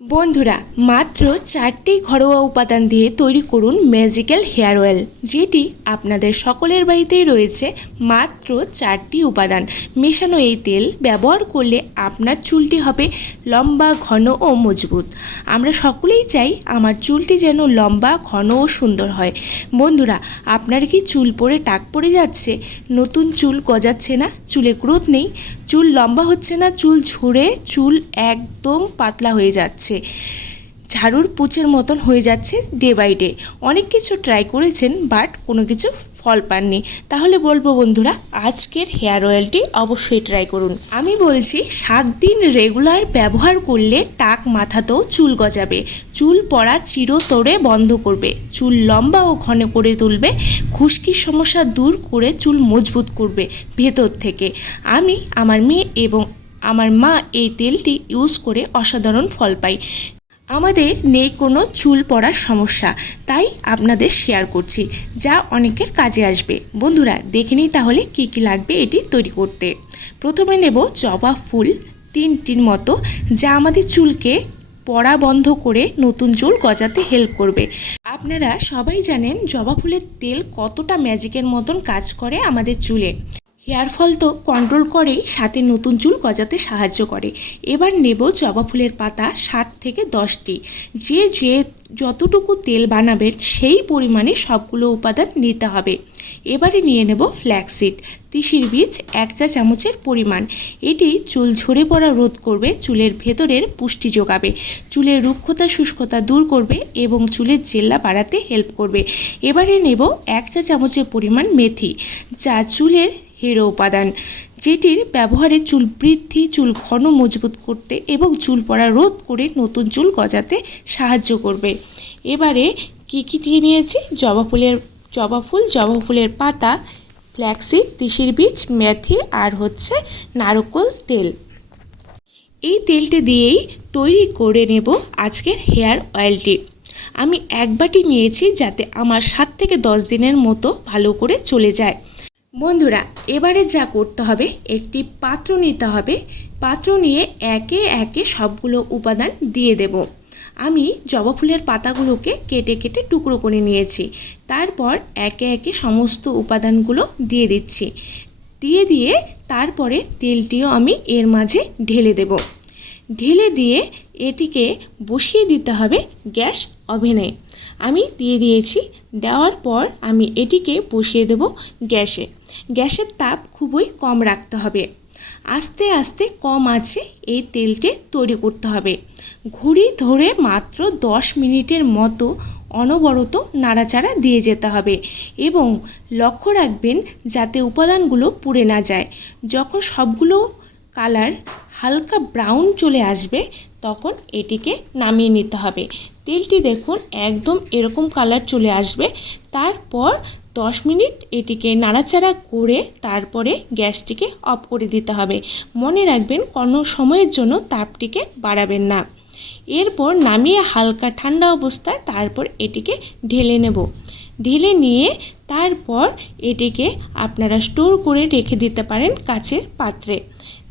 বন্ধুরা, মাত্র চারটি ঘরোয়া উপাদান দিয়ে তৈরি করুন ম্যাজিক্যাল হেয়ার অয়েল, যেটি আপনাদের সকলের বাড়িতেই রয়েছে। মাত্র চারটি উপাদান। মেশানো এই তেল ব্যবহার করলে আপনার চুলটি হবে লম্বা, ঘন ও মজবুত। আমরা সকলেই চাই আমার চুলটি যেন লম্বা, ঘন ও সুন্দর হয়। বন্ধুরা, আপনার কি চুল পড়ে টাক পড়ে যাচ্ছে? নতুন চুল গজাচ্ছে না? চুলে গ্রোথ নেই? চুল লম্বা হচ্ছে না, চুল ঝরে চুল একদম পাতলা হয়ে যাচ্ছে। ঝাড়ুর পুচের মতন হয়ে যাচ্ছে ডে বাই ডে অনেক কিছু ট্রাই করেছেন বাট কোনো কিছু ফল পাননি। তাহলে বলব বন্ধুরা, আজকের হেয়ার অয়েলটি অবশ্যই ট্রাই করুন। আমি বলছি, সাত দিন রেগুলার ব্যবহার করলে টাক মাথাতেও চুল গজাবে। চুল পড়া চিরতরে বন্ধ করবে। চুল লম্বা ও ঘন করে তুলবে। খুশকির সমস্যা দূর করে চুল মজবুত করবে ভেতর থেকে। আমি, আমার মেয়ে এবং আমার মা এই তেলটি ইউজ করে অসাধারণ ফল পাই। আমাদের নেই কোনো চুল পড়ার সমস্যা, তাই আপনাদের শেয়ার করছি, যা অনেকের কাজে আসবে। বন্ধুরা, দেখে নিই তাহলে কী কী লাগবে এটি তৈরি করতে। প্রথমে নেব জবা ফুল তিনটির মতো, যা আমাদের চুলকে পড়া বন্ধ করে নতুন চুল গজাতে হেল্প করবে। আপনারা সবাই জানেন জবা ফুলের তেল কতটা ম্যাজিকের মতন কাজ করে আমাদের চুলে। হেয়ার ফল তো কন্ট্রোল করেই সাথে নতুন চুল গজাতে সাহায্য করে। এবার নেব জবা ফুলের পাতা ষাট থেকে দশটি। যে যে যতটুকু তেল বানাবেন, সেই পরিমাণে সবগুলো উপাদান নিতে হবে। এবারে নিয়ে নেব ফ্ল্যাক্সিড তিসির বীজ এক চা চামচের পরিমাণ। এটি চুল ঝরে পড়া রোধ করবে, চুলের ভেতরের পুষ্টি যোগাবে। চুলের রুক্ষতা, শুষ্কতা দূর করবে এবং চুলের জেল্লা বাড়াতে হেল্প করবে। এবারে নেব এক চা চামচের পরিমাণ মেথি, যা চুলের হিরো উপাদান, যেটির ব্যবহারে চুল বৃদ্ধি, চুল ঘন মজবুত করতে এবং চুল পড়া রোধ করে নতুন চুল গজাতে সাহায্য করবে। এবারে কী কী দিয়ে নিয়েছি? জবা ফুলের, জবা ফুল, জবা ফুলের পাতা, ফ্ল্যাক্সিড, তিসির বীজ, মেথি আর হচ্ছে নারকোল তেল। এই তেলটি দিয়েই তৈরি করে নেব আজকের হেয়ার অয়েলটি। আমি এক বাটি নিয়েছি যাতে আমার সাত থেকে দশ দিনের মতো ভালো করে চলে যায়। বন্ধুরা, এবারে যা করতে হবে, একটি পাত্র নিতে হবে। পাত্র নিয়ে একে একে সবগুলো উপাদান দিয়ে দেব। আমি জবা ফুলের পাতাগুলোকে কেটে কেটে টুকরো করে নিয়েছি। তারপর একে একে সমস্ত উপাদানগুলো দিয়ে দিচ্ছি। দিয়ে দিয়ে তারপরে তেলটিও আমি এর মাঝে ঢেলে দেব। ঢেলে দিয়ে এটিকে বসিয়ে দিতে হবে গ্যাস ওভেনে। আমি দিয়ে দিয়েছি। দেওয়ার পর আমি এটিকে বসিয়ে দেব গ্যাসে। গ্যাসের তাপ খুবই কম রাখতে হবে। আস্তে আস্তে কম আছে এই তেলটি তৈরি করতে হবে। ঘুড়ি ধরে মাত্র দশ মিনিটের মতো অনবরত নাড়াচাড়া দিয়ে যেতে হবে এবং লক্ষ্য রাখবেন যাতে উপাদানগুলো পুড়ে না যায়। যখন সবগুলো কালার হালকা ব্রাউন চলে আসবে, তখন এটিকে নামিয়ে নিতে হবে। তেলটি দেখুন একদম এরকম কালার চলে আসবে। তারপর দশ মিনিট এটিকে নাড়াচাড়া করে তারপরে গ্যাসটিকে অফ করে দিতে হবে। মনে রাখবেন, কোনো সময়ের জন্য তাপটিকে বাড়াবেন না। এরপর নামিয়ে হালকা ঠান্ডা অবস্থায় তারপর এটিকে ঢেলে নেব। ঢেলে নিয়ে তারপর এটিকে আপনারা স্টোর করে রেখে দিতে পারেন কাছের পাত্রে।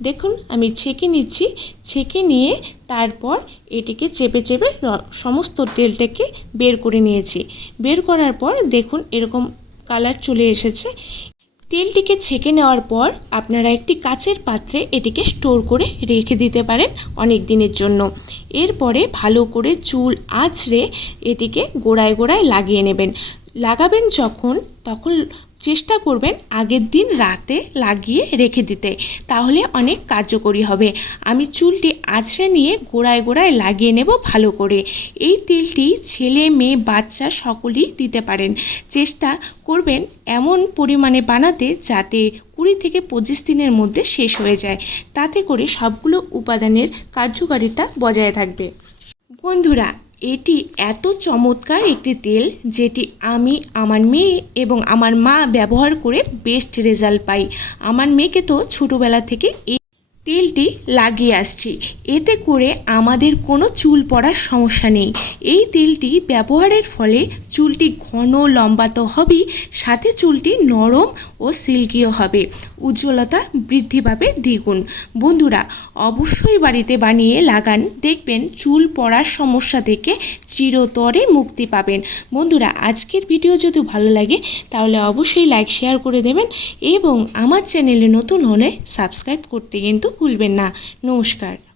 দেখুন, আমি ছেঁকে নিচ্ছি। ছেঁকে নিয়ে তারপর এটিকে চেপে চেপে সমস্ত তেলটাকে বের করে নিয়েছি। বের করার পর দেখুন, এরকম কালার চলে এসেছে। তেলটিকে ছেঁকে নেওয়ার পর আপনারা একটি কাচের পাত্রে এটিকে স্টোর করে রেখে দিতে পারেন অনেক দিনের জন্য। এরপরে ভালো করে চুল আঁচড়ে এটিকে গোড়ায় গোড়ায় লাগিয়ে নেবেন। লাগাবেন যখন, তখন চেষ্টা করবেন আগের দিন রাতে লাগিয়ে রেখে দিতে। তাহলে অনেক কার্যকরী হবে। আমি চুলটি আছড়ে নিয়ে গোড়ায় গোড়ায় লাগিয়ে নেব ভালো করে। এই তেলটি ছেলে, মেয়ে, বাচ্চা সকলেই দিতে পারেন। চেষ্টা করবেন এমন পরিমাণে বানাতে যাতে কুড়ি থেকে পঁচিশ দিনের মধ্যে শেষ হয়ে যায়। তাতে করে সবগুলো উপাদানের কার্যকারিতা বজায় থাকবে। বন্ধুরা এটি এত চমৎকার একটি তেল যেটি আমি, আমার মেয়ে এবং আমার মা ব্যবহার করে বেস্ট রেজাল্ট পাই। আমার মেয়েকে তো ছোটোবেলা থেকে এই তেলটি লাগিয়ে আসছি। এতে করে আমাদের কোনো চুল পড়ার সমস্যা নেই। এই তেলটি ব্যবহারের ফলে চুলটি ঘন লম্বা তো হবেই, সাথে চুলটি নরম ও সিল্কিও হবে। উজ্জ্বলতা বৃদ্ধি পাবে দ্বিগুণ। বন্ধুরা, অবশ্যই বাড়িতে বানিয়ে লাগান। দেখবেন চুল পড়ার সমস্যা থেকে চিরতরে মুক্তি পাবেন। বন্ধুরা, আজকের ভিডিও যদি ভালো লাগে, তাহলে অবশ্যই লাইক শেয়ার করে দেবেন এবং আমার চ্যানেলে নতুন হলে সাবস্ক্রাইব করতে কিন্তু ভুলবেন না। নমস্কার।